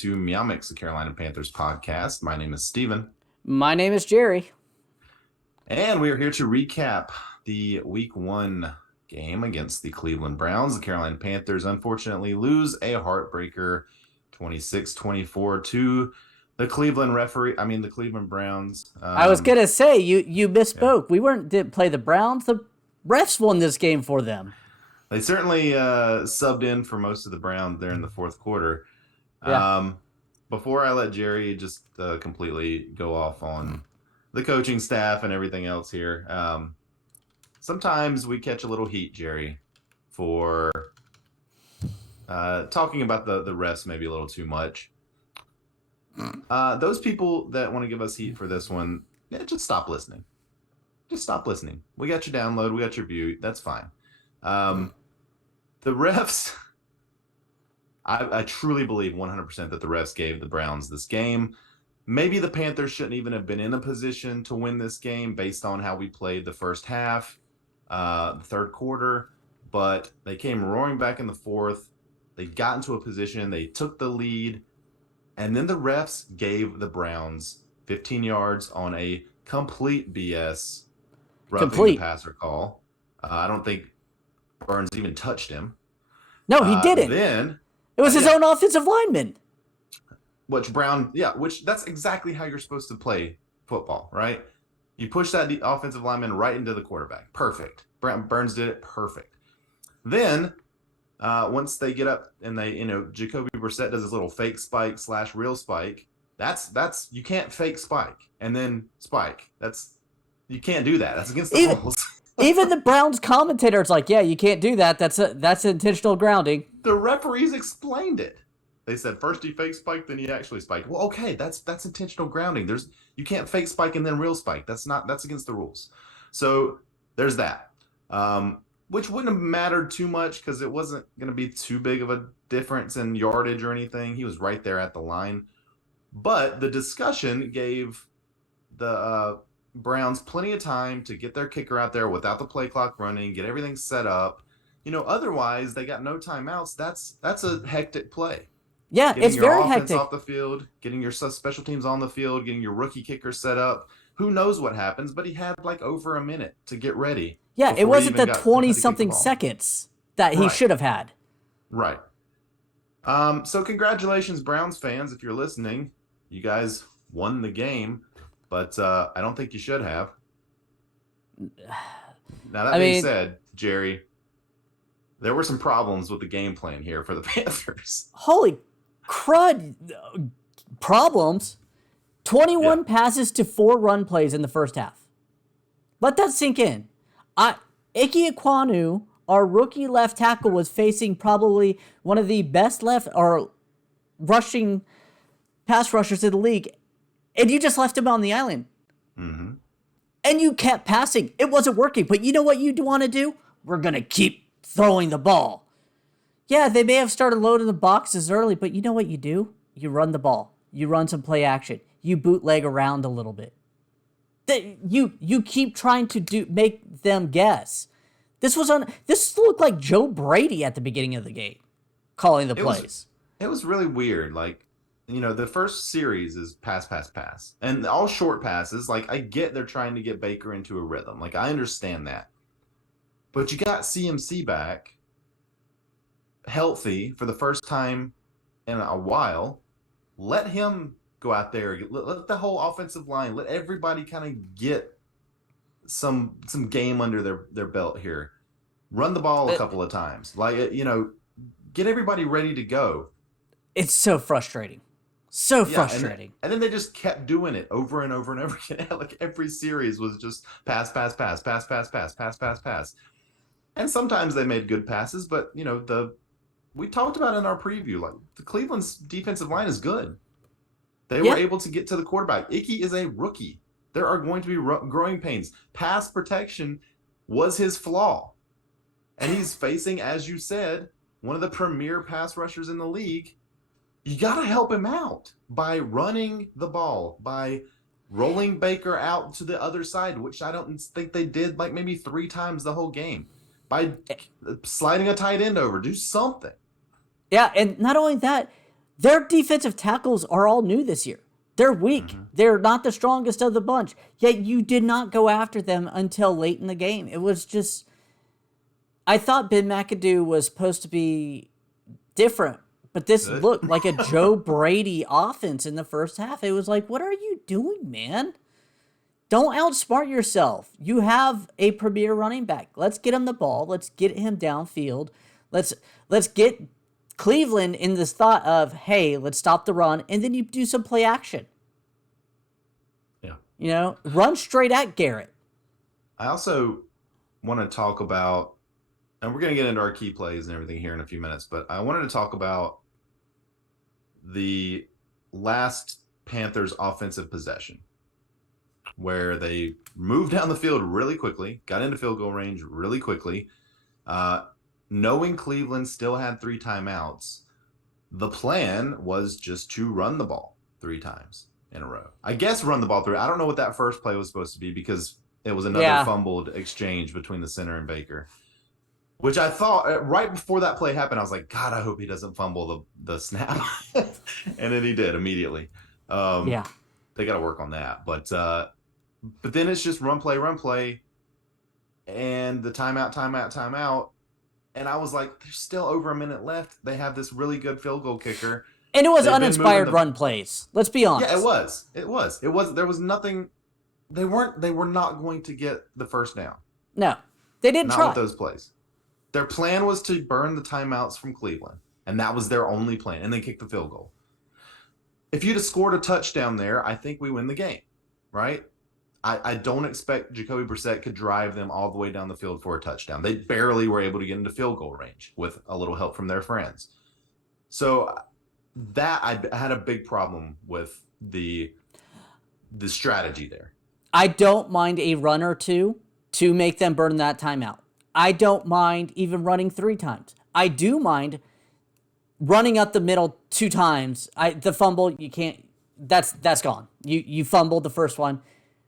to MeowMix, the Carolina Panthers podcast. My name is Steven. My name is Jerry. And we are here to recap the Week 1 game against the Cleveland Browns. The Carolina Panthers unfortunately lose a heartbreaker 26-24 to the Cleveland Browns. I was going to say, you misspoke. Yeah. Didn't play the Browns. The refs won this game for them. They certainly subbed in for most of the Browns there in the fourth quarter. Yeah. Before I let Jerry just completely go off on the coaching staff and everything else here, sometimes we catch a little heat, Jerry, for talking about the refs maybe a little too much. Those people that want to give us heat for this one, just stop listening. Just stop listening. We got your download. We got your view. That's fine. The refs, I truly believe 100% that the refs gave the Browns this game. Maybe the Panthers shouldn't even have been in a position to win this game based on how we played the first half, the third quarter, but they came roaring back in the fourth. They got into a position, they took the lead, and then the refs gave the Browns 15 yards on a complete BS roughing the passer call. I don't think Burns even touched him. No, he didn't. Then it was his own offensive lineman. Which that's exactly how you're supposed to play football, right? You push that offensive lineman right into the quarterback. Perfect. Burns did it perfect. Then once they get up and Jacoby Brissett does his little fake spike / real spike. That's you can't fake spike and then spike. You can't do that. That's against the rules. Even the Browns commentator's like, yeah, you can't do that. That's intentional grounding. The referees explained it. They said first he fake spike, then he actually spiked. Well, okay, that's intentional grounding. You can't fake spike and then real spike. That's against the rules. So there's that. Which wouldn't have mattered too much because it wasn't going to be too big of a difference in yardage or anything. He was right there at the line. But the discussion gave the Browns plenty of time to get their kicker out there without the play clock running, get everything set up. Otherwise they got no timeouts. That's a hectic play. Yeah, it's very hectic. Getting your offense off the field, getting your special teams on the field, getting your rookie kicker set up. Who knows what happens? But he had over a minute to get ready. Yeah, it wasn't the 20-something seconds that he should have had. Right. So congratulations, Browns fans, if you're listening. You guys won the game. But I don't think you should have. Now, that being said, Jerry, there were some problems with the game plan here for the Panthers. Holy crud. Problems. 21 passes to 4 run plays in the first half. Let that sink in. Ike Ekwonu, our rookie left tackle, was facing probably one of the best rushing pass rushers in the league. And you just left him on the island. Mm-hmm. And you kept passing. It wasn't working. But you know what you'd want to do? We're going to keep throwing the ball. Yeah, they may have started loading the boxes early, but you know what you do? You run the ball. You run some play action. You bootleg around a little bit. You keep trying to make them guess. This looked like Joe Brady at the beginning of the game, calling the plays. It was really weird. The first series is pass, and all short passes. I get they're trying to get Baker into a rhythm. I understand that. But you got CMC back healthy for the first time in a while. Let him go out there. Let the whole offensive line, let everybody kind of get some game under their belt here. Run the ball a couple of times. Get everybody ready to go. It's so frustrating. So frustrating. And then they just kept doing it over and over and over again. Every series was just pass. And sometimes they made good passes, but we talked about in our preview, the Cleveland's defensive line is good. They were able to get to the quarterback. Icky is a rookie. There are going to be growing pains. Pass protection was his flaw. And he's facing, as you said, one of the premier pass rushers in the league. You got to help him out by running the ball, by rolling Baker out to the other side, which I don't think they did maybe 3 times the whole game, by sliding a tight end over. Do something. Yeah, and not only that, Their defensive tackles are all new this year. They're weak. Mm-hmm. They're not the strongest of the bunch. Yet you did not go after them until late in the game. It was just... I thought Ben McAdoo was supposed to be different, but this Good. looked like a Joe Brady offense in the first half. It was like, what are you doing, man? Don't outsmart yourself. You have a premier running back. Let's get him the ball. Let's get him downfield. Let's get Cleveland in this thought of, hey, let's stop the run, and then you do some play action. Yeah. Run straight at Garrett. I also want to talk about, and we're going to get into our key plays and everything here in a few minutes, but I wanted to talk about the last Panthers offensive possession where they moved down the field really quickly, got into field goal range really quickly. Knowing Cleveland still had 3 timeouts, the plan was just to run the ball 3 times in a row. I guess run the ball 3. I don't know what that first play was supposed to be because it was another fumbled exchange between the center and Baker, which I thought right before that play happened, I was like, God, I hope he doesn't fumble the snap. And then he did immediately. They got to work on that. But then it's just run play, and the timeout. And I was like, there's still over a minute left. They have this really good field goal kicker. And it was uninspired run plays. Let's be honest. Yeah, it was. There was nothing. They were not going to get the first down. No, they didn't try. Not with those plays. Their plan was to burn the timeouts from Cleveland, and that was their only plan, and then kick the field goal. If you'd have scored a touchdown there, I think we win the game, right? I don't expect Jacoby Brissett could drive them all the way down the field for a touchdown. They barely were able to get into field goal range with a little help from their friends. So that I had a big problem with the strategy there. I don't mind a run or two to make them burn that timeout. I don't mind even running 3 times. I do mind running up the middle 2 times. The fumble, you can't. That's gone. You fumbled the first one.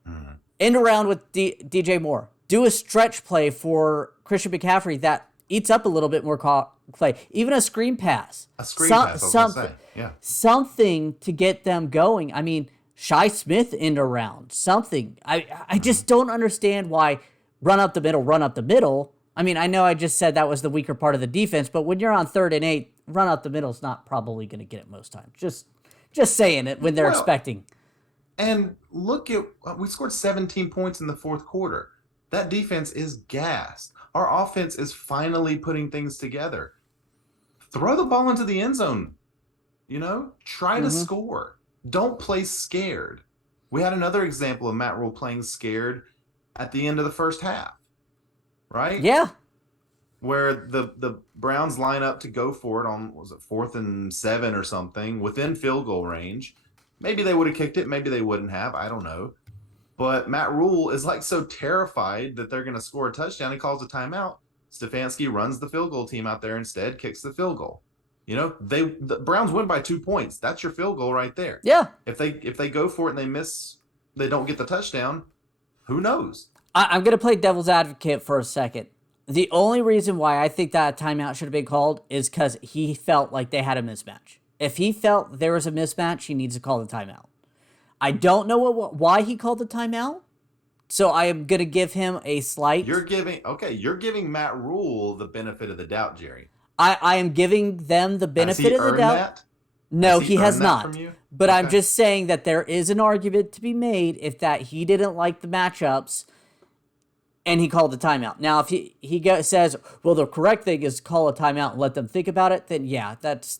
Mm-hmm. End around with DJ Moore. Do a stretch play for Christian McCaffrey that eats up a little bit more play. Even a screen pass. Something. Yeah. Something to get them going. I mean, Shi Smith end around. Something. I just don't understand why run up the middle. I mean, I know I just said that was the weaker part of the defense, but when you're on 3rd and 8, run up the middle is not probably going to get it most times. Just saying it when they're expecting. And look at, we scored 17 points in the 4th quarter. That defense is gassed. Our offense is finally putting things together. Throw the ball into the end zone. Try to score. Don't play scared. We had another example of Matt Rule playing scared at the end of the first half. Right? Yeah. Where the Browns line up to go for it on, was it 4th and 7 or something, within field goal range. Maybe they would have kicked it. Maybe they wouldn't have. I don't know. But Matt Rule is like so terrified that they're going to score a touchdown. He calls a timeout. Stefanski runs the field goal team out there instead, kicks the field goal. The Browns win by 2 points. That's your field goal right there. Yeah. If they go for it and they miss, they don't get the touchdown, who knows? I'm going to play devil's advocate for a second. The only reason why I think that timeout should have been called is because he felt like they had a mismatch. If he felt there was a mismatch, he needs to call the timeout. I don't know why he called the timeout, so I am going to give him a slight... You're giving Matt Rule the benefit of the doubt, Jerry. I am giving them the benefit of the doubt. That? No, he has not. But okay. I'm just saying that there is an argument to be made if that he didn't like the matchups and he called the timeout. Now, if he says, well, the correct thing is call a timeout and let them think about it, then yeah, that's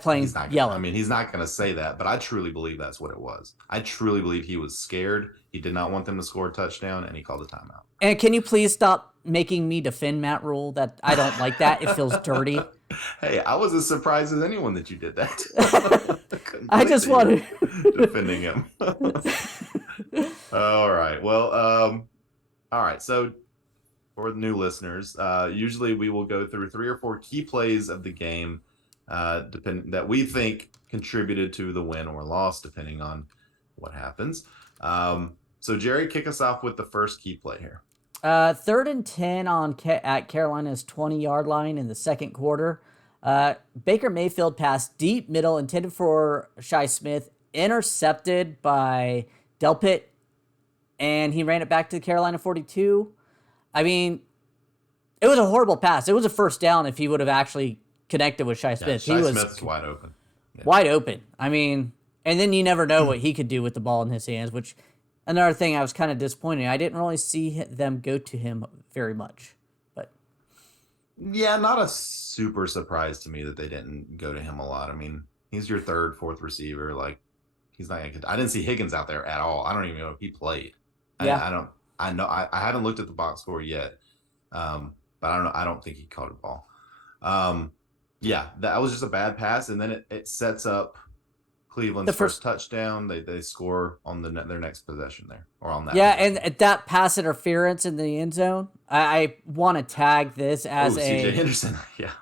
playing yellow. I mean, he's not going to say that, but I truly believe that's what it was. I truly believe he was scared. He did not want them to score a touchdown, and he called a timeout. And can you please stop making me defend Matt Rule? That I don't like that. It feels dirty. Hey, I was as surprised as anyone that you did that. I just wanted defending him. All right. Well, all right. So for the new listeners, usually we will go through 3 or 4 key plays of the game that we think contributed to the win or loss, depending on what happens. So Jerry, kick us off with the first key play here. 3rd and 10 at Carolina's 20-yard line in the second quarter. Baker Mayfield pass deep middle intended for Shi Smith, intercepted by Delpit, and he ran it back to the Carolina 42. I mean, it was a horrible pass. It was a first down if he would have actually connected with Shi Smith. Yeah, he was Smith's wide open. Yeah. wide open. I mean, and then you never know what he could do with the ball in his hands, which another thing I was kind of disappointed. I didn't really see them go to him very much. But Yeah, not a super surprise to me that they didn't go to him a lot. I mean, he's your third, fourth receiver. Like, he's not gonna. I didn't see Higgins out there at all. I don't even know if he played. Yeah. I don't. I know. I haven't looked at the box score yet. But I don't know. I don't think he caught a ball. Yeah, that was just a bad pass, and then it sets up Cleveland's first touchdown. They score on their next possession there, or on that. Yeah, possession. and that pass interference in the end zone, I want to tag this as CJ Henderson. Yeah.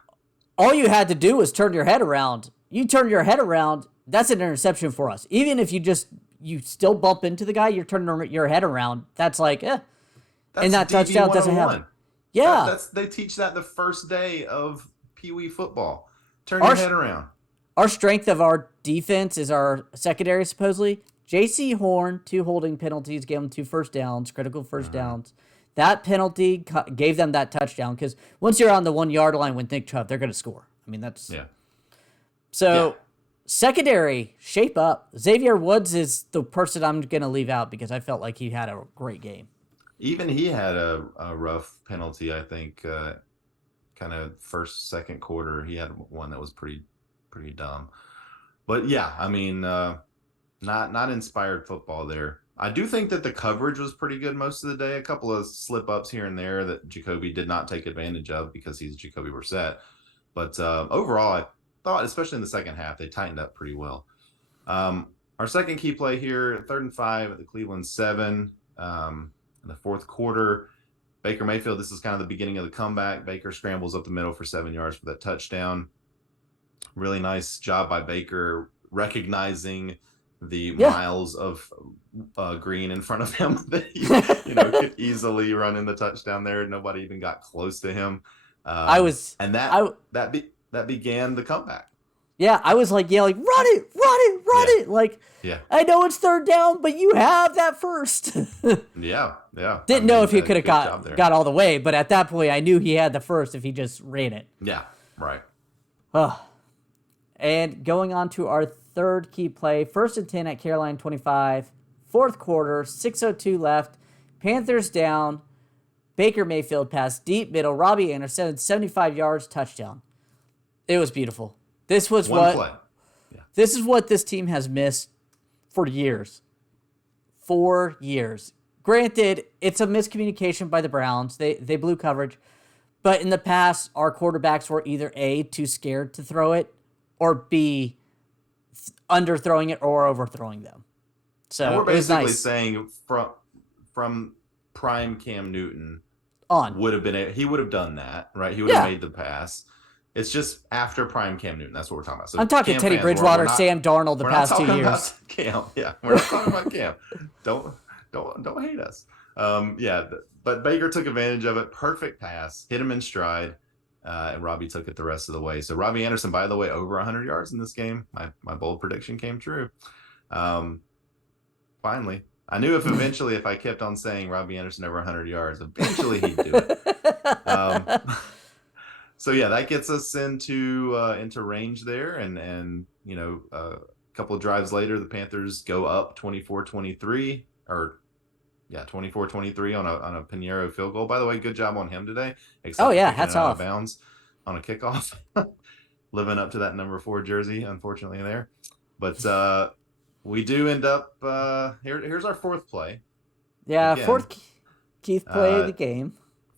All you had to do was turn your head around. You turn your head around, that's an interception for us. Even if you still bump into the guy, you're turning your head around. That's like, That's and that touchdown doesn't happen. Yeah. They teach that the first day of Pee Wee football. Turn your head around. Our strength of our defense is our secondary, supposedly. J.C. Horn, 2 holding penalties, gave them 2 first downs, critical first downs. That penalty gave them that touchdown because once you're on the 1 yard line with Nick Chubb, they're going to score. I mean, that's. Yeah. So, secondary, shape up. Xavier Woods is the person I'm going to leave out because I felt like he had a great game. Even he had a rough penalty, I think, kind of first, second quarter. He had one that was pretty dumb. But yeah, I mean, not inspired football there. I do think that the coverage was pretty good most of the day. A couple of slip ups here and there that Jacoby did not take advantage of because he's Jacoby Brissett. But overall, I thought, especially in the second half, they tightened up pretty well. Our second key play here, 3rd and 5 at the Cleveland 7. In the fourth quarter, Baker Mayfield, this is kind of the beginning of the comeback. Baker scrambles up the middle for 7 yards for that touchdown. Really nice job by Baker recognizing the miles of green in front of him that he could easily run in the touchdown there. Nobody even got close to him. That began the comeback. Yeah, I was like yelling, run it. Like, I know it's 3rd down, but you have that first. Yeah. Didn't know if he could have got all the way, but at that point, I knew he had the first if he just ran it. Yeah, right. And going on to our third key play, 1st and 10 at Carolina 25, 4th quarter, 6:02 left, Panthers down, Baker Mayfield pass deep middle, Robbie Anderson, 75 yards, touchdown. It was beautiful. This was This is what this team has missed for years. 4 years. Granted, it's a miscommunication by the Browns. They blew coverage. But in the past, our quarterbacks were either A, too scared to throw it, or B, underthrowing it or overthrowing them. So and we're basically nice. saying from prime Cam Newton On. He would have done that, right? He would have made the pass. It's just after prime Cam Newton. That's what we're talking about. So I'm talking Teddy Bridgewater, Sam Darnold the past 2 years. About Cam. Yeah, we're not talking about Cam. Don't hate us. But Baker took advantage of it. Perfect pass. Hit him in stride. And Robbie took it the rest of the way. So Robbie Anderson, by the way, over 100 yards in this game. My bold prediction came true. Finally. I knew if I kept on saying Robbie Anderson over 100 yards, eventually he'd do it. So yeah, that gets us into range there, and a couple of drives later, the Panthers go up 24-23, or 24-23 on a Pinheiro field goal. By the way, good job on him today. Hats off. Out of bounds on a kickoff, living up to that number 4 jersey, unfortunately there. But we do end up here's our 4th play. Yeah, again, 4th Keith play of the game.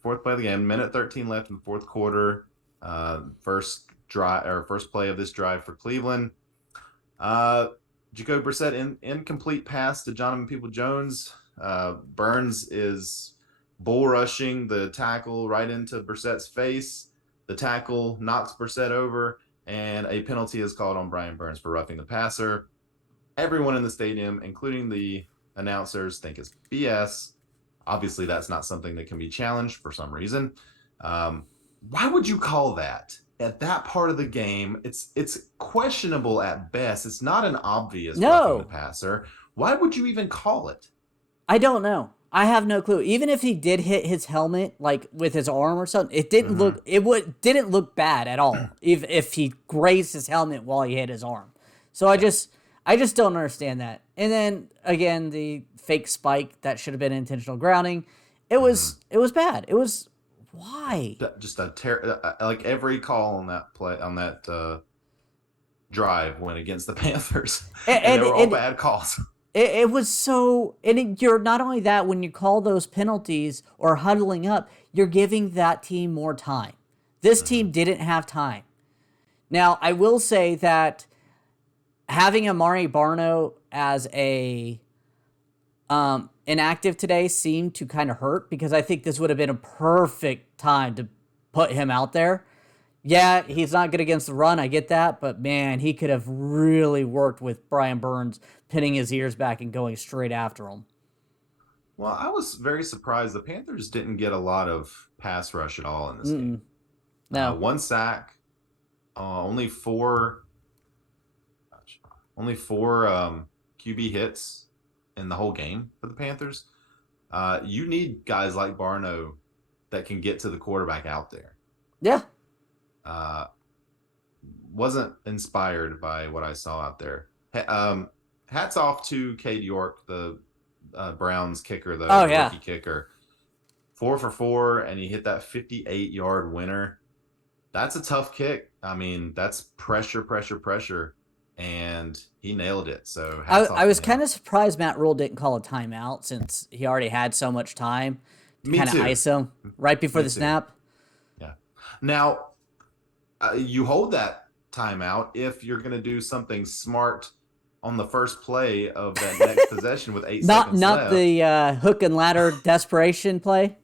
4th play of the game. Minute 13 left in the 4th quarter. First play of this drive for Cleveland. Jacoby Brissett incomplete pass to Jonathan People-Jones. Burns is bull rushing the tackle right into Brissett's face. The tackle knocks Brissett over, and a penalty is called on Brian Burns for roughing the passer. Everyone in the stadium, including the announcers, think it's BS. Obviously, that's not something that can be challenged for some reason. Why would you call that? at that part of the game, it's questionable at best. It's not an obvious roughing the No, passer. Why would you even call it? I don't know. I have no clue. Even if he did hit his helmet like with his arm or something, Mm-hmm. didn't look bad at all. If he grazed his helmet while he hit his arm. So Yeah. I just don't understand that. And then again, the fake spike that should have been intentional grounding. Mm-hmm. It was bad. It was why? Just like every call on that play on that drive went against the Panthers, and they And were all bad calls. it was so, you're not only that, when you call those penalties or huddling up, you're giving that team more time. This Mm-hmm. team didn't have time. Now, I will say that having Amari Barno as a inactive today seemed to kind of hurt, because I think this would have been a perfect time to put him out there. Yeah, Yeah. he's not good against the run. I get that, but man, he could have really worked with Brian Burns pinning his ears back and going straight after him. Well, I was very surprised the Panthers didn't get a lot of pass rush at all in this game. Mm-mm. No. One sack, only four QB hits in the whole game for the Panthers. You need guys like Barno that can get to the quarterback out there. Yeah. Uh, wasn't inspired by what I saw out there. Hats off to Cade York, the Browns kicker, the Oh yeah. rookie kicker. 4 for 4, and he hit that 58-yard winner. That's a tough kick. I mean, that's pressure, pressure, pressure, and he nailed it. So hats I off to was him. kind of surprised Matt Rule didn't call a timeout, since he already had so much time to Me kind of too. ice him right before Me the too. snap. Yeah. Now, you hold that timeout if you're going to do something smart on the first play of that next possession with 8 seconds Not left. the hook and ladder desperation play.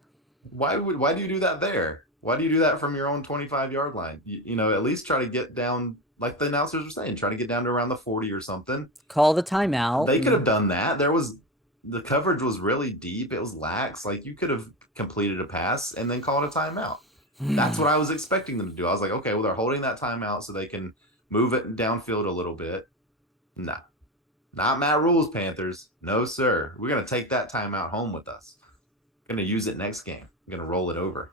Why do you do that there? Why do you do that from your own 25-yard line? At least try to get down, like the announcers were saying, try to get down to around the 40 or something. Call the timeout. They could have And done that. The coverage was really deep. It was lax. Like you could have completed a pass and then called a timeout. That's what I was expecting them to do. I was like, okay, well, they're holding that timeout so they can move it downfield a little bit. Nah, not Matt Rule's Panthers. No, sir. We're going to take that timeout home with us. Going to use it next game. I'm going to roll it over.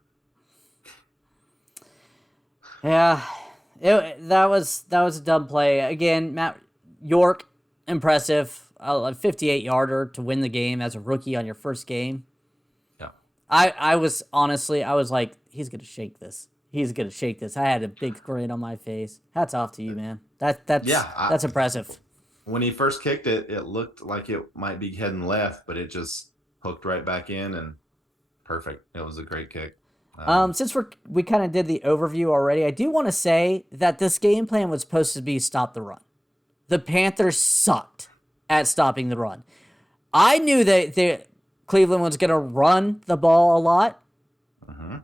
yeah, that was a dumb play. Again, Matt York, impressive. A 58-yarder to win the game as a rookie on your first game. Yeah. I was honestly, I was like, he's gonna shake this. He's gonna shake this. I had a big grin on my face. Hats off to you, man. Yeah. That's impressive. When he first kicked it, it looked like it might be heading left, but it just hooked right back in and perfect. It was a great kick. Since we kind of did the overview already, I do want to say that this game plan was supposed to be stop the run. The Panthers sucked at stopping the run. I knew that Cleveland was going to run the ball a lot. Mm-hmm.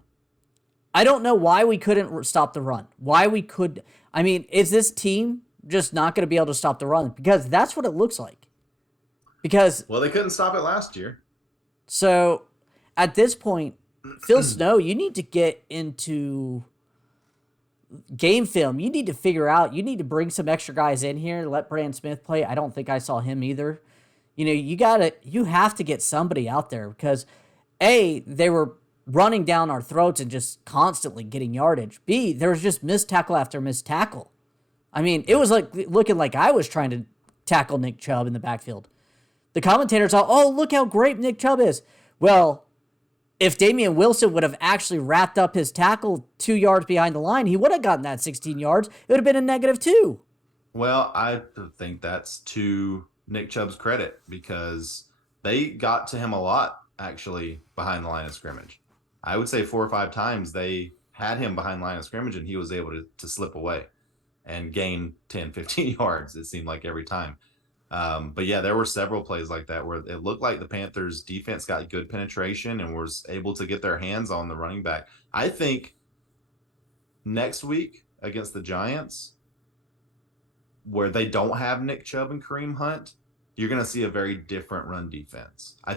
I don't know why we couldn't stop the run. Why we could. I mean, is this team just not going to be able to stop the run? Because that's what it looks like. Because Well, they couldn't stop it last year. so at this point, Phil Snow, you need to get into game film. You need to figure out. You need to bring some extra guys in here. Let Brandon Smith play. I don't think I saw him either. You have to get somebody out there, because A, they were running down our throats and just constantly getting yardage. B, there was just missed tackle after missed tackle. I mean, it was like looking like I was trying to tackle Nick Chubb in the backfield. The commentators all, oh, look how great Nick Chubb is. Well, if Damian Wilson would have actually wrapped up his tackle 2 yards behind the line, he would have gotten that 16 yards. It would have been a -2. Well, I think that's to Nick Chubb's credit because they got to him a lot, actually, behind the line of scrimmage. I would say 4 or 5 times they had him behind the line of scrimmage and he was able to slip away and gain 10, 15 yards, it seemed like every time. But yeah, there were several plays like that where it looked like the Panthers defense got good penetration and was able to get their hands on the running back. I think next week against the Giants, where they don't have Nick Chubb and Kareem Hunt, you're going to see a very different run defense. I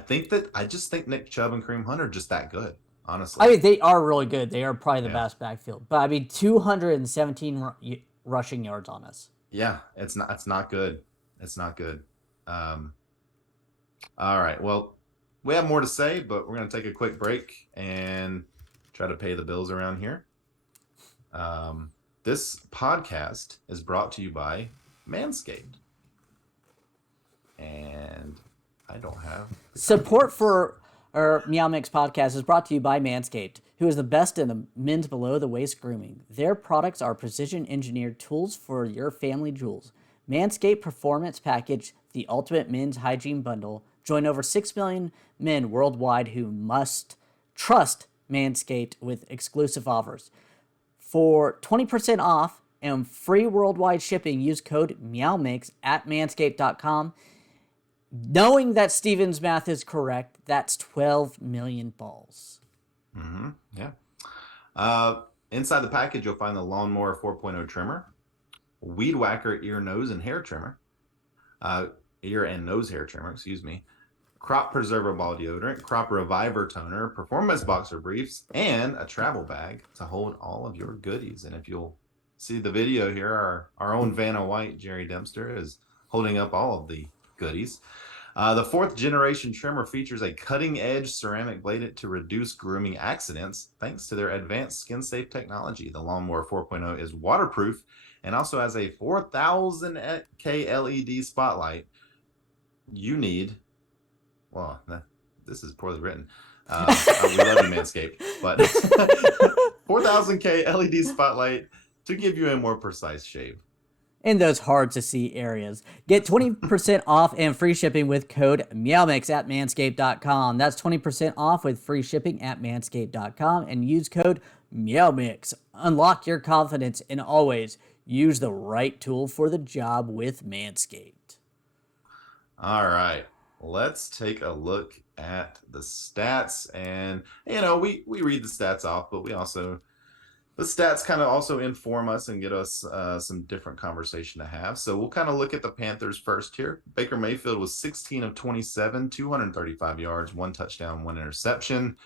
just think Nick Chubb and Kareem Hunt are just that good, honestly. I mean, they are really good. They are probably the Yeah. best backfield. But I mean, 217 rushing yards on us. Yeah, it's not good. It's not good. Um, all right. Well, we have more to say, but we're gonna take a quick break and try to pay the bills around here. This podcast is brought to you by Manscaped. And I don't have the Support copyrights. for our MeowMix podcast is brought to you by Manscaped, who is the best in the men's below the waist grooming. Their products are precision engineered tools for your family jewels. Manscaped Performance Package, the ultimate men's hygiene bundle. Join over 6 million men worldwide who must trust Manscaped with exclusive offers. For 20% off and free worldwide shipping, use code MeowMix at manscaped.com. Knowing that Steven's math is correct, that's 12 million balls. Mm-hmm. Yeah. Inside the package, you'll find the Lawnmower 4.0 trimmer, Weed Whacker ear, nose, and hair trimmer, ear and nose hair trimmer, excuse me, Crop Preserver ball deodorant, Crop Reviver toner, Performance boxer briefs, and a travel bag to hold all of your goodies. And if you'll see the video here, our own Vanna White, Jerry Dempster, is holding up all of the goodies. The 4th generation trimmer features a cutting-edge ceramic blade to reduce grooming accidents thanks to their advanced skin-safe technology. The Lawnmower 4.0 is waterproof and also has a 4000K LED spotlight. You need, well, this is poorly written. We love you, Manscaped, but 4000K LED spotlight to give you a more precise shave. In those hard to see areas. Get 20% off and free shipping with code MeowMix at manscaped.com. That's 20% off with free shipping at manscaped.com and use code MeowMix. Unlock your confidence and always use the right tool for the job with Manscaped. All right, let's take a look at the stats. And, we read the stats off, but the stats kind of also inform us and get us some different conversation to have. So we'll kind of look at the Panthers first here. Baker Mayfield was 16 of 27, 235 yards, 1 touchdown, 1 interception,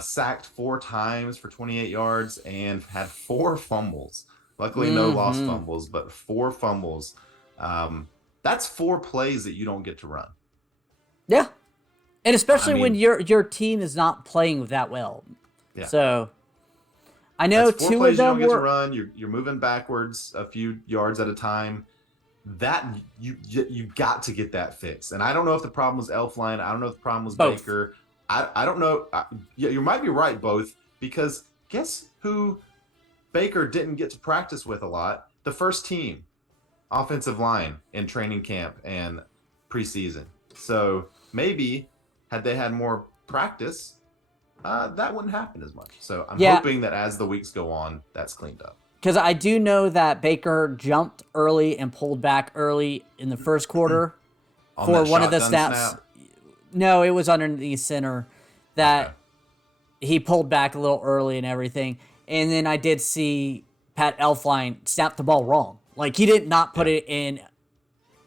sacked 4 times for 28 yards, and had 4 fumbles. Luckily, no lost fumbles, but 4 fumbles. That's 4 plays that you don't get to run. Yeah. And especially when your team is not playing that well. Yeah. So I know that's 4 two plays of them you don't get were to run. You're moving backwards a few yards at a time. That you got to get that fixed. And I don't know if the problem was Elflein. I don't know if the problem was both. Baker. I don't know. You might be right, both, because guess who Baker didn't get to practice with a lot? The first team offensive line in training camp and preseason. So maybe had they had more practice, that wouldn't happen as much. So I'm hoping that as the weeks go on, that's cleaned up. Because I do know that Baker jumped early and pulled back early in the first quarter for one of the snaps. No, it was underneath center that he pulled back a little early and everything. And then I did see Pat Elflein snap the ball wrong. Like, he did not put it in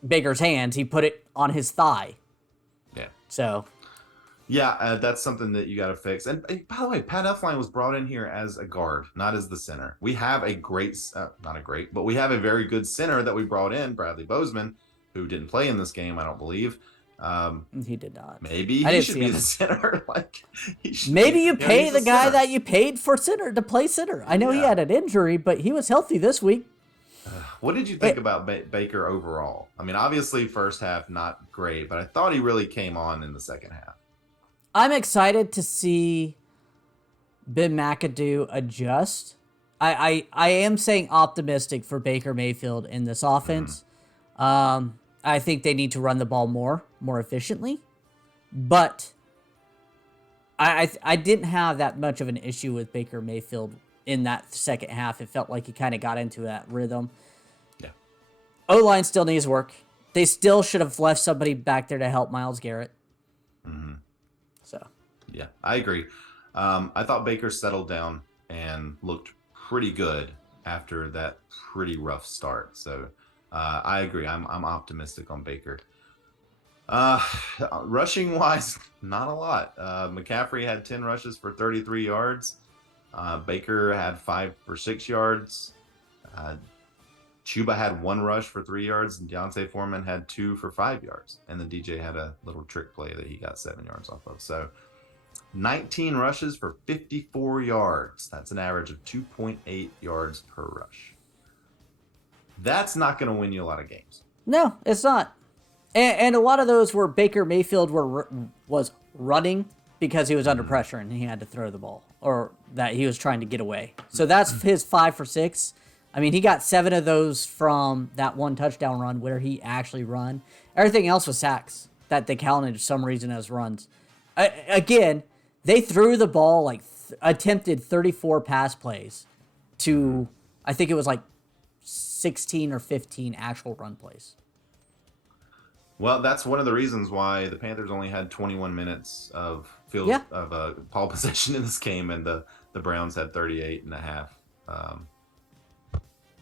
Baker's hands. He put it on his thigh. Yeah. So. Yeah, that's something that you got to fix. And by the way, Pat Elflein was brought in here as a guard, not as the center. We have a great, not a great, but we have a very good center that we brought in, Bradley Bozeman, who didn't play in this game, I don't believe. He did not. Maybe he should be the center. Maybe you pay the guy that you paid for center to play center. I know he had an injury, but he was healthy this week. What did you think about Baker overall? I mean, obviously, first half, not great, but I thought he really came on in the second half. I'm excited to see Ben McAdoo adjust. I am saying optimistic for Baker Mayfield in this offense. I think they need to run the ball more efficiently. But I didn't have that much of an issue with Baker Mayfield in that second half. It felt like he kind of got into that rhythm. Yeah. O-line still needs work. They still should have left somebody back there to help Myles Garrett. So. Yeah, I agree. I thought Baker settled down and looked pretty good after that pretty rough start. So I agree. I'm optimistic on Baker. Uh, rushing wise, not a lot. McCaffrey had 10 rushes for 33 yards. Baker had 5 for 6 yards. Chuba had 1 rush for 3 yards, and Deontay Foreman had 2 for 5 yards. And then DJ had a little trick play that he got 7 yards off of. So 19 rushes for 54 yards. That's an average of 2.8 yards per rush. That's not going to win you a lot of games. No, it's not. And a lot of those were Baker Mayfield was running because he was under pressure and he had to throw the ball, or that he was trying to get away. So that's his 5 for 6. I mean, he got 7 of those from that one touchdown run where he actually run. Everything else was sacks that they counted for some reason as runs. Again, they threw the ball, like attempted 34 pass plays to, I think it was like 16 or 15 actual run plays. Well, that's one of the reasons why the Panthers only had 21 minutes of ball possession in this game, and the Browns had 38 and a half.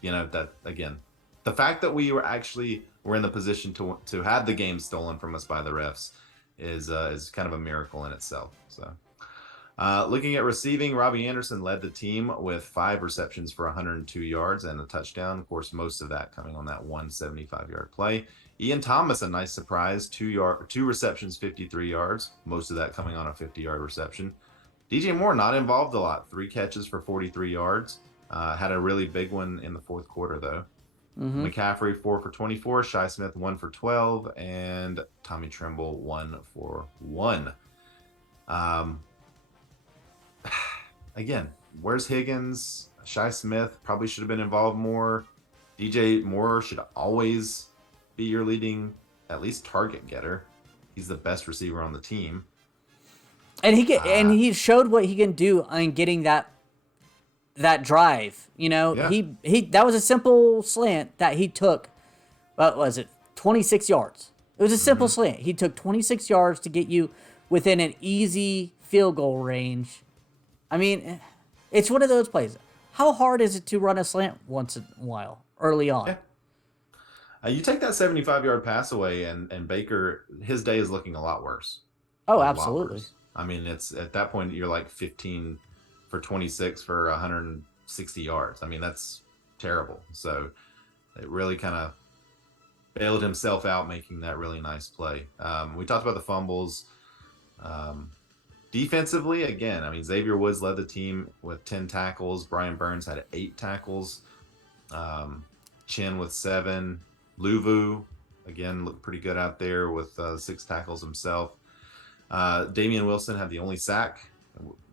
That again, the fact that we were in the position to have the game stolen from us by the refs is kind of a miracle in itself. So, looking at receiving, Robbie Anderson led the team with 5 receptions for 102 yards and a touchdown. Of course, most of that coming on that 175-yard play. Ian Thomas, a nice surprise, 2 receptions, 53 yards. Most of that coming on a 50-yard reception. DJ Moore not involved a lot. 3 catches for 43 yards. Had a really big one in the fourth quarter, though. Mm-hmm. McCaffrey, 4 for 24. Shi Smith, 1 for 12. And Tommy Tremble, 1 for 1. Again, where's Higgins? Shi Smith probably should have been involved more. DJ Moore should always be your leading, at least, target getter. He's the best receiver on the team. And he showed what he can do on getting that drive. He that was a simple slant that he took. What was it? 26 yards. It was a simple slant. He took 26 yards to get you within an easy field goal range. I mean, it's one of those plays. How hard is it to run a slant once in a while, early on? Yeah. You take that 75-yard pass away, and Baker, his day is looking a lot worse. Oh, absolutely. Worse. I mean, it's at that point you're like 15 for 26 for 160 yards. I mean, that's terrible. So it really kind of bailed himself out, making that really nice play. We talked about the fumbles. Defensively, again, I mean, Xavier Woods led the team with 10 tackles. Brian Burns had 8 tackles. Chin with 7. Luvu, again, looked pretty good out there with 6 tackles himself. Damian Wilson had the only sack.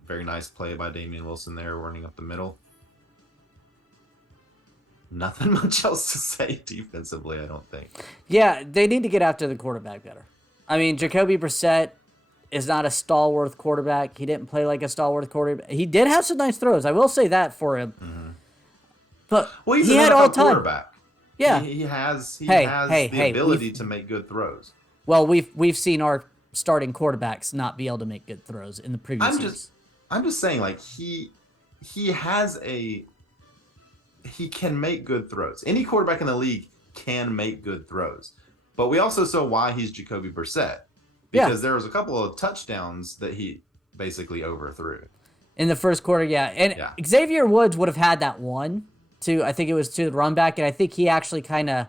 Very nice play by Damian Wilson there, running up the middle. Nothing much else to say defensively, I don't think. Yeah, they need to get after the quarterback better. I mean, Jacoby Brissett is not a stalwart quarterback. He didn't play like a stalwart quarterback. He did have some nice throws. I will say that for him. Mm-hmm. But he's he an had NFL all time. Quarterback. Yeah, he has the ability to make good throws. Well, we've seen our starting quarterbacks not be able to make good throws in the previous years. I'm just saying, like, he can make good throws. Any quarterback in the league can make good throws. But we also saw why he's Jacoby Brissett. Because there was a couple of touchdowns that he basically overthrew. In the first quarter, yeah. And Xavier Woods would have had that one. I think it was to the run back, and I think he actually kind of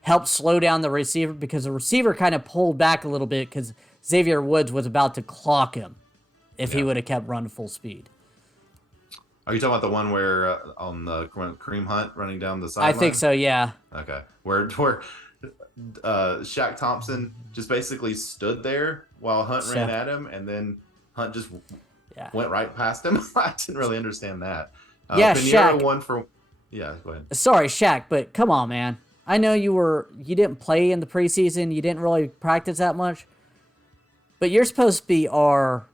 helped slow down the receiver because the receiver kind of pulled back a little bit because Xavier Woods was about to clock him if he would have kept running full speed. Are you talking about the one where on the Kareem Hunt running down the sideline? I think so, yeah. Okay. Where Shaq Thompson just basically stood there while Hunt ran at him, and then Hunt just went right past him. I didn't really understand that. Shaq won for... Yeah, go ahead. Sorry, Shaq, but come on, man. I know you didn't play in the preseason. You didn't really practice that much. But you're supposed to be our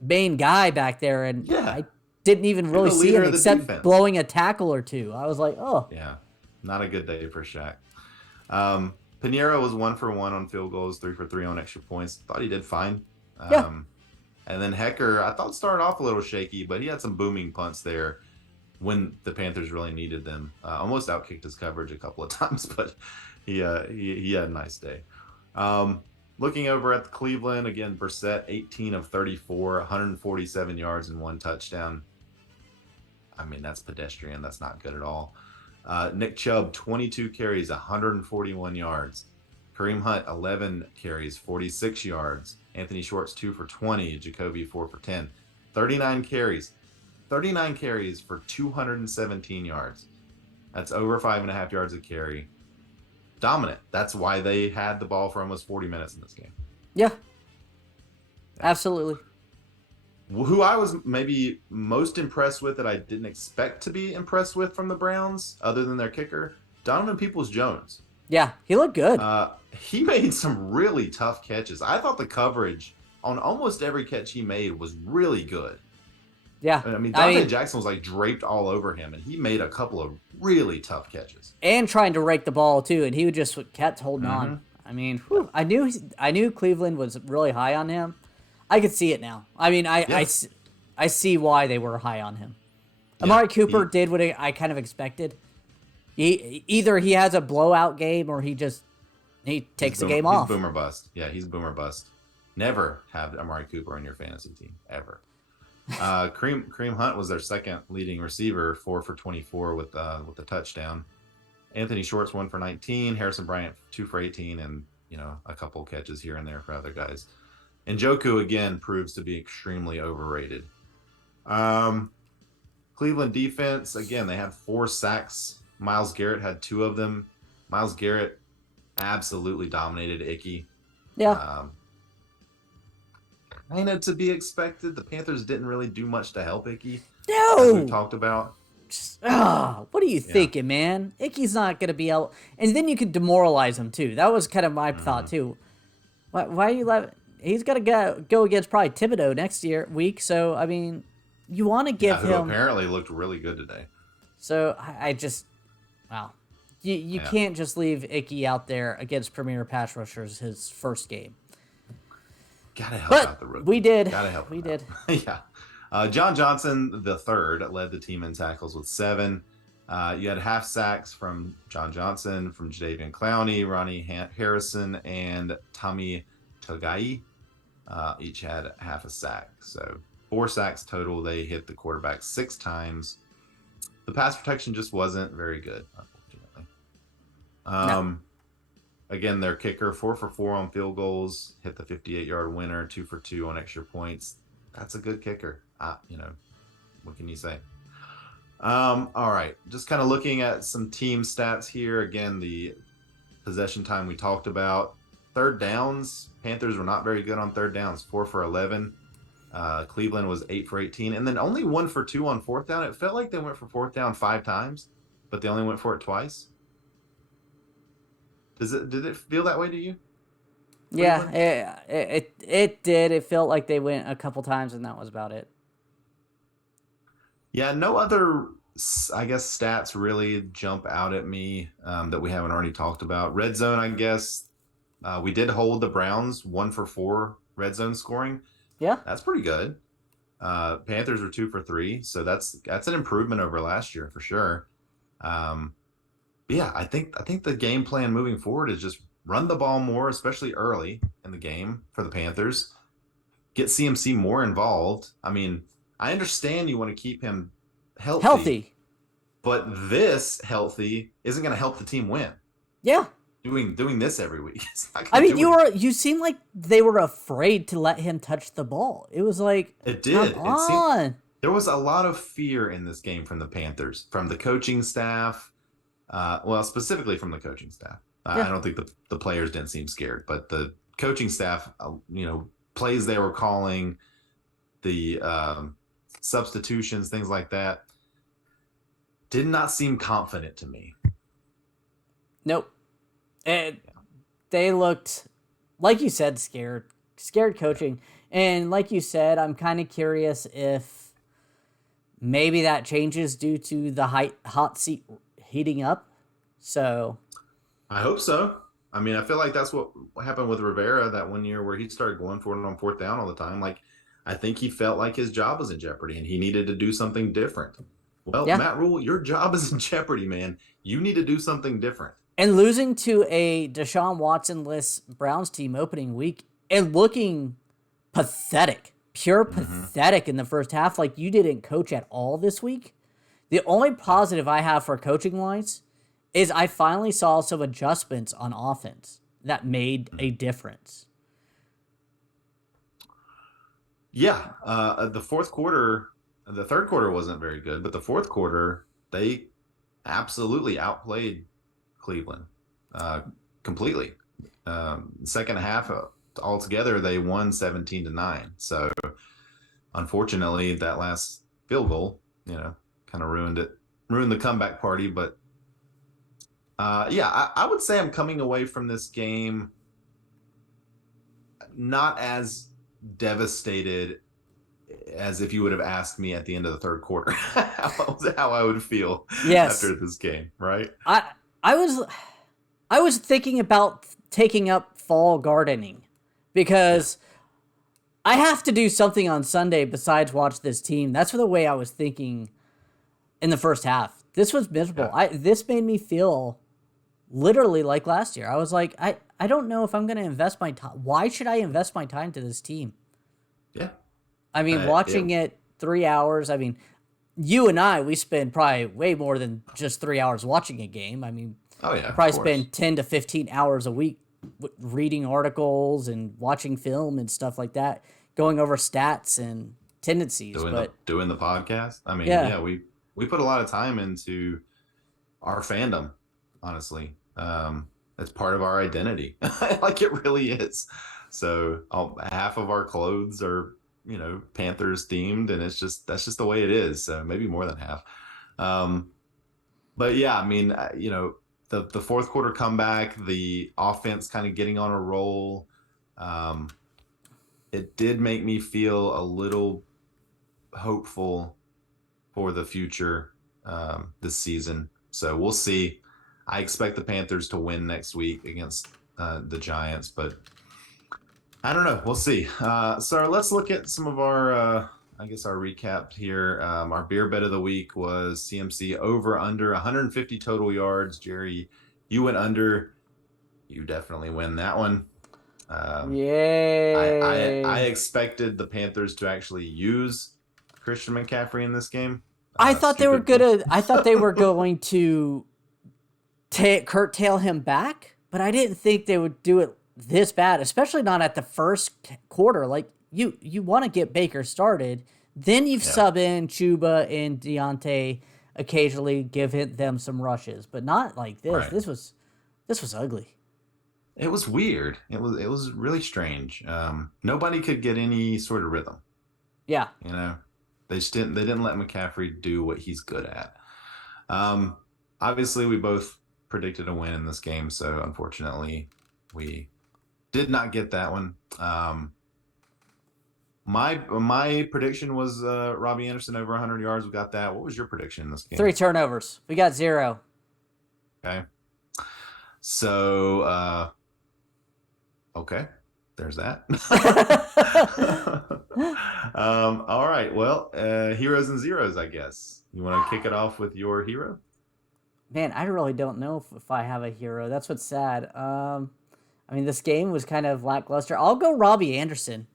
main guy back there, and I didn't even really see him except blowing a tackle or two. I was like, oh. Yeah, not a good day for Shaq. Pinheiro was 1 for 1 on field goals, 3 for 3 on extra points. Thought he did fine. And then Hecker, I thought started off a little shaky, but he had some booming punts there when the Panthers really needed them. Almost outkicked his coverage a couple of times, but he had a nice day. Um, Looking over at the Cleveland again, Brissett 18 of 34, 147 yards and 1 touchdown. I mean, that's pedestrian. That's not good at all. Nick Chubb 22 carries, 141 yards. Kareem Hunt 11 carries, 46 yards. Anthony Schwartz 2 for 20. Jacoby 4 for 10. 39 carries. 39 carries for 217 yards. That's over 5.5 yards a carry. Dominant. That's why they had the ball for almost 40 minutes in this game. Yeah. Absolutely. Who I was maybe most impressed with that I didn't expect to be impressed with from the Browns, other than their kicker, Donovan Peoples-Jones. Yeah, he looked good. He made some really tough catches. I thought the coverage on almost every catch he made was really good. Yeah. I mean, Dante Jackson was like draped all over him, and he made a couple of really tough catches. And trying to rake the ball too, and he would just kept holding on. I mean, I knew Cleveland was really high on him. I could see it now. I mean, I see why they were high on him. Amari Cooper did what I kind of expected. Either he has a blowout game or he takes the game off. He's boomer bust. Yeah, he's boomer bust. Never have Amari Cooper on your fantasy team, ever. Kareem Hunt was their second leading receiver, 4 for 24 with a touchdown. Anthony Schwartz 1 for 19. Harrison Bryant 2 for 18, and a couple catches here and there for other guys. And Njoku again proves to be extremely overrated. Cleveland defense, again, they had 4 sacks. Myles Garrett had 2 of them. Myles Garrett absolutely dominated Icky. Yeah. Kind of to be expected. The Panthers didn't really do much to help Icky. No. As we talked about. What are you thinking, man? Icky's not going to be out. And then you could demoralize him, too. That was kind of my thought, too. Why are you letting... He's got to go against probably Thibodeau next week. So, I mean, you want to give him... Who apparently looked really good today. So, I just... Wow. You can't just leave Icky out there against premier pass rushers his first game. Gotta help out the rookie. We did. Gotta help. We did. Yeah. John Johnson, the third, led the team in tackles with 7. You had half sacks from John Johnson, from Jadeveon Clowney, Ronnie Harrison, and Tommy Togai. Each had half a sack. So 4 sacks total. They hit the quarterback 6 times. The pass protection just wasn't very good, unfortunately. No. Again, their kicker 4 for 4 on field goals, hit the 58-yard winner, 2 for 2 on extra points. That's a good kicker. What can you say? All right, just kind of looking at some team stats here. Again, the possession time we talked about. Third downs, Panthers were not very good on third downs, 4 for 11. Cleveland was 8 for 18, and then only 1 for 2 on fourth down. It felt like they went for fourth down 5 times, but they only went for it twice. Did it feel that way to you? Yeah, it did. It felt like they went a couple times, and that was about it. Yeah, no other, I guess, stats really jump out at me that we haven't already talked about. Red zone, I guess, we did hold the Browns 1 for 4 red zone scoring. Yeah, that's pretty good. Panthers were 2 for 3, so that's an improvement over last year for sure. Yeah, I think the game plan moving forward is just run the ball more, especially early in the game for the Panthers. Get CMC more involved. I mean, I understand you want to keep him healthy. But this healthy isn't going to help the team win. Yeah. Doing this every week. I mean, you seem like they were afraid to let him touch the ball. It was like, it did. Come on. There was a lot of fear in this game from the Panthers, from the coaching staff. Well, specifically from the coaching staff. I don't think the players didn't seem scared, but the coaching staff, plays they were calling, the substitutions, things like that, did not seem confident to me. Nope. And they looked, like you said, scared coaching. And like you said, I'm kind of curious if maybe that changes due to the hot seat heating up. So I hope so. I mean, I feel like that's what happened with Rivera that one year where he started going for it on fourth down all the time. Like, I think he felt like his job was in jeopardy and he needed to do something different. Well, Matt Rule, your job is in jeopardy, man. You need to do something different. And losing to a Deshaun Watson-less Browns team opening week and looking pathetic, pure pathetic in the first half, like you didn't coach at all this week. The only positive I have for coaching wise is I finally saw some adjustments on offense that made a difference. Yeah, the fourth quarter, the third quarter wasn't very good, but the fourth quarter they absolutely outplayed Cleveland completely. Second half altogether, they won 17-9. So unfortunately, that last field goal, kind of ruined the comeback party. But yeah, I would say I'm coming away from this game not as devastated as if you would have asked me at the end of the third quarter how I would feel after this game, right? I was thinking about taking up fall gardening because I have to do something on Sunday besides watch this team. That's the way I was thinking in the first half. This was miserable. Yeah. This made me feel literally like last year. I was like, I don't know if I'm going to invest my time. Why should I invest my time to this team? Yeah. I mean, watching it 3 hours. I mean, you and I, we spend probably way more than just 3 hours watching a game. I mean, I probably spend 10 to 15 hours a week reading articles and watching film and stuff like that, going over stats and tendencies. Doing the podcast. I mean, yeah, we put a lot of time into our fandom, honestly. It's part of our identity. Like it really is. So half of our clothes are, Panthers themed, and that's just the way it is. So maybe more than half. But yeah, I mean, the fourth quarter comeback, the offense kind of getting on a roll. It did make me feel a little hopeful for the future this season. So we'll see. I expect the Panthers to win next week against the Giants, but I don't know. We'll see. So let's look at some of our, our recap here. Our beer bet of the week was CMC over under 150 total yards. Jerry, you went under. You definitely win that one. Yay! I expected the Panthers to actually use Christian McCaffrey in this game. I thought they were going to curtail him back, but I didn't think they would do it this bad, especially not at the first quarter. Like you want to get Baker started, then you sub in Chuba and Deontay occasionally, give them some rushes, but not like this. Right. This was ugly. It was weird. It was really strange. Nobody could get any sort of rhythm. Yeah. They didn't let McCaffrey do what he's good at. Obviously we both predicted a win in this game, so unfortunately we did not get that one. My prediction was Robbie Anderson over 100 yards. We got that. What was your prediction in this game? 3 turnovers. We got 0. Okay. So, okay. There's that. All right. Well, heroes and zeros, I guess. You want to kick it off with your hero? Man, I really don't know if I have a hero. That's what's sad. I mean, this game was kind of lackluster. I'll go Robbie Anderson.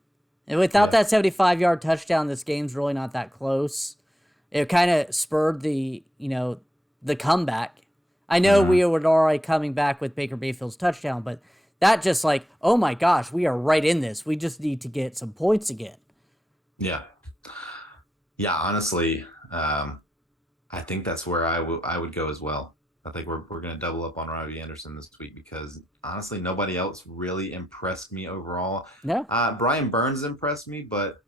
And without that 75-yard touchdown, this game's really not that close. It kind of spurred the comeback. I know we were already coming back with Baker Mayfield's touchdown, but that just like, oh my gosh, we are right in this. We just need to get some points again. Yeah. Yeah, honestly, I think that's where I would go as well. I think we're going to double up on Robbie Anderson this week because honestly, nobody else really impressed me overall. No. Brian Burns impressed me, but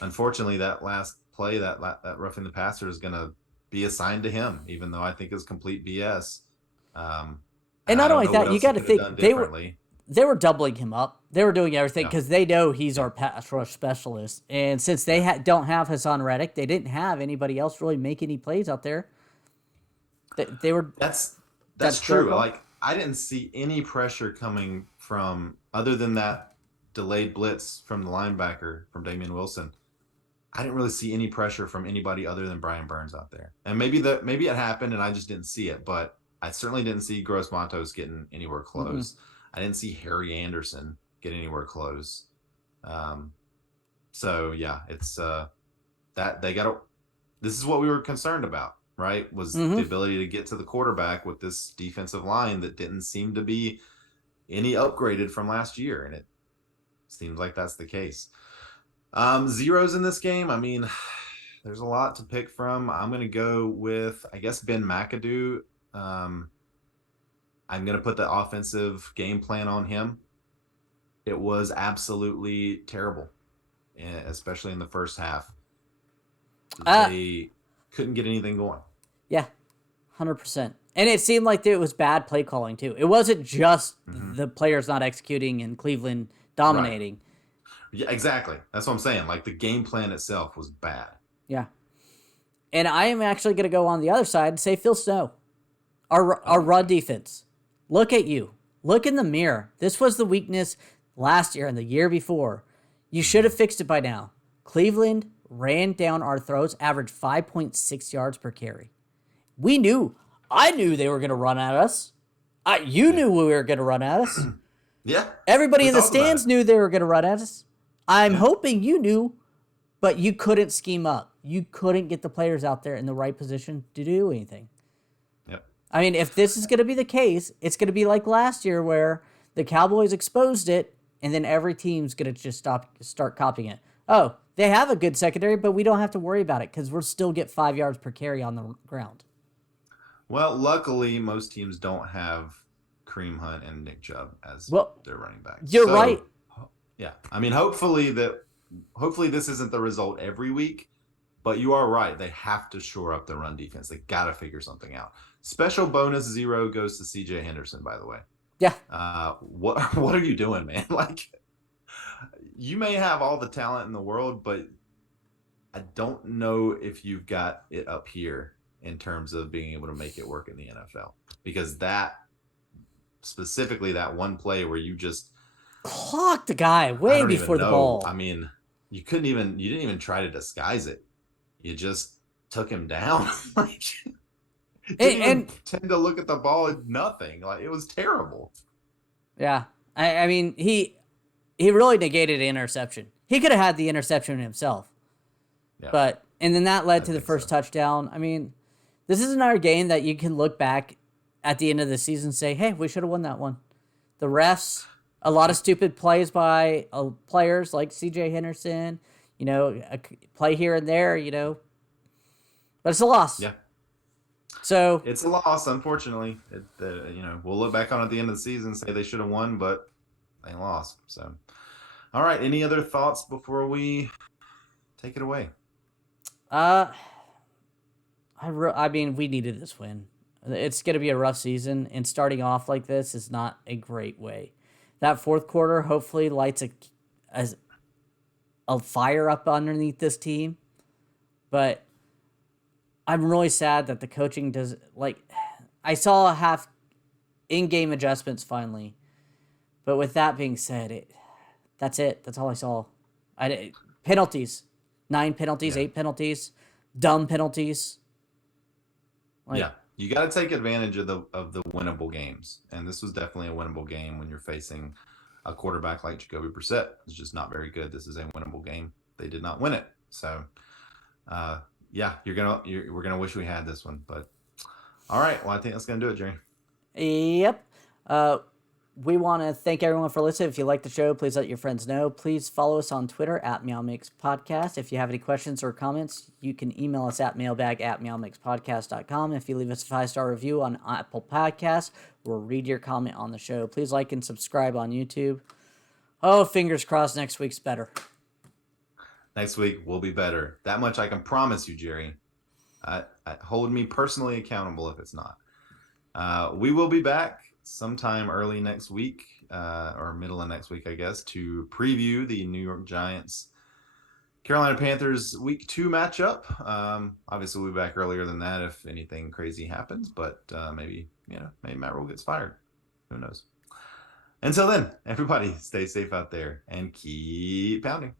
unfortunately, that last play, that roughing the passer is going to be assigned to him, even though I think it's complete BS. And not only that, you got to think they were doubling him up. They were doing everything because they know he's our pass rush specialist. And since they don't have Hassan Reddick, they didn't have anybody else really make any plays out there. They were. That's true. Like I didn't see any pressure coming from other than that delayed blitz from the linebacker from Damian Wilson. I didn't really see any pressure from anybody other than Brian Burns out there. And maybe it happened and I just didn't see it. But I certainly didn't see Gross Matos getting anywhere close. I didn't see Harry Anderson get anywhere close. So yeah, it's that they got to. This is what we were concerned about, right? Was the ability to get to the quarterback with this defensive line that didn't seem to be any upgraded from last year, and it seems like that's the case. Zeros in this game. I mean, there's a lot to pick from. I'm going to go with, I guess, Ben McAdoo. I'm going to put the offensive game plan on him. It was absolutely terrible, especially in the first half. They couldn't get anything going. Yeah, 100%. And it seemed like it was bad play calling, too. It wasn't just the players not executing and Cleveland dominating. Right. Yeah, exactly. That's what I'm saying. Like, the game plan itself was bad. Yeah. And I am actually going to go on the other side and say Phil Snow, our run defense. Look at you. Look in the mirror. This was the weakness last year and the year before. You should have fixed it by now. Cleveland ran down our throws, averaged 5.6 yards per carry. We knew. I knew they were going to run at us. You knew we were going to run at us. Yeah. Everybody in the stands knew they were going to run at us. I'm hoping you knew, but you couldn't scheme up. You couldn't get the players out there in the right position to do anything. Yep. I mean, if this is going to be the case, it's going to be like last year where the Cowboys exposed it, and then every team's going to just start copying it. Oh, they have a good secondary, but we don't have to worry about it because we'll still get 5 yards per carry on the ground. Well, luckily, most teams don't have Kareem Hunt and Nick Chubb as their running backs. You're right. Yeah. I mean, hopefully this isn't the result every week, but you are right. They have to shore up the run defense. They got to figure something out. Special bonus 0 goes to CJ Henderson, by the way. Yeah. What are you doing, man? Like, you may have all the talent in the world, but I don't know if you've got it up here in terms of being able to make it work in the NFL. Because specifically that one play where you just clocked the guy way before the ball. I mean, you didn't even try to disguise it. You just took him down. Like, and tend to look at the ball and nothing. Like, it was terrible. Yeah. I mean, he really negated an interception. He could have had the interception himself. Yeah. And then that led to the first touchdown. I mean, this is another game that you can look back at the end of the season and say, hey, we should have won that one. The refs, a lot of stupid plays by players like CJ Henderson, a play here and there, but it's a loss. Yeah. So it's a loss, unfortunately. We'll look back on it at the end of the season and say they should have won, but they lost. So, all right. Any other thoughts before we take it away? I mean, we needed this win. It's going to be a rough season, and starting off like this is not a great way. That fourth quarter hopefully lights a fire up underneath this team, but I'm really sad that the coaching does, I saw half in-game adjustments finally, but with that being said, that's it. That's all I saw. Penalties, 9 penalties, 8 penalties, dumb penalties. You got to take advantage of the winnable games, and this was definitely a winnable game when you're facing a quarterback like Jacoby Brissett. It's just not very good. This is a winnable game. They did not win it, so we're gonna wish we had this one. But all right, well, I think that's gonna do it, Jerry. Yep. We want to thank everyone for listening. If you like the show, please let your friends know. Please follow us on Twitter at MeowMix Podcast. If you have any questions or comments, you can email us at mailbag@meowmixpodcast.com. If you leave us a 5-star review on Apple Podcasts, we'll read your comment on the show. Please like and subscribe on YouTube. Oh, fingers crossed next week's better. Next week will be better. That much I can promise you, Jerry. Hold me personally accountable if it's not. We will be back sometime early next week, or middle of next week, I guess, to preview the New York Giants Carolina Panthers Week 2 matchup. Obviously, we'll be back earlier than that if anything crazy happens, but maybe Matt Rule gets fired. Who knows? Until then, everybody stay safe out there and keep pounding.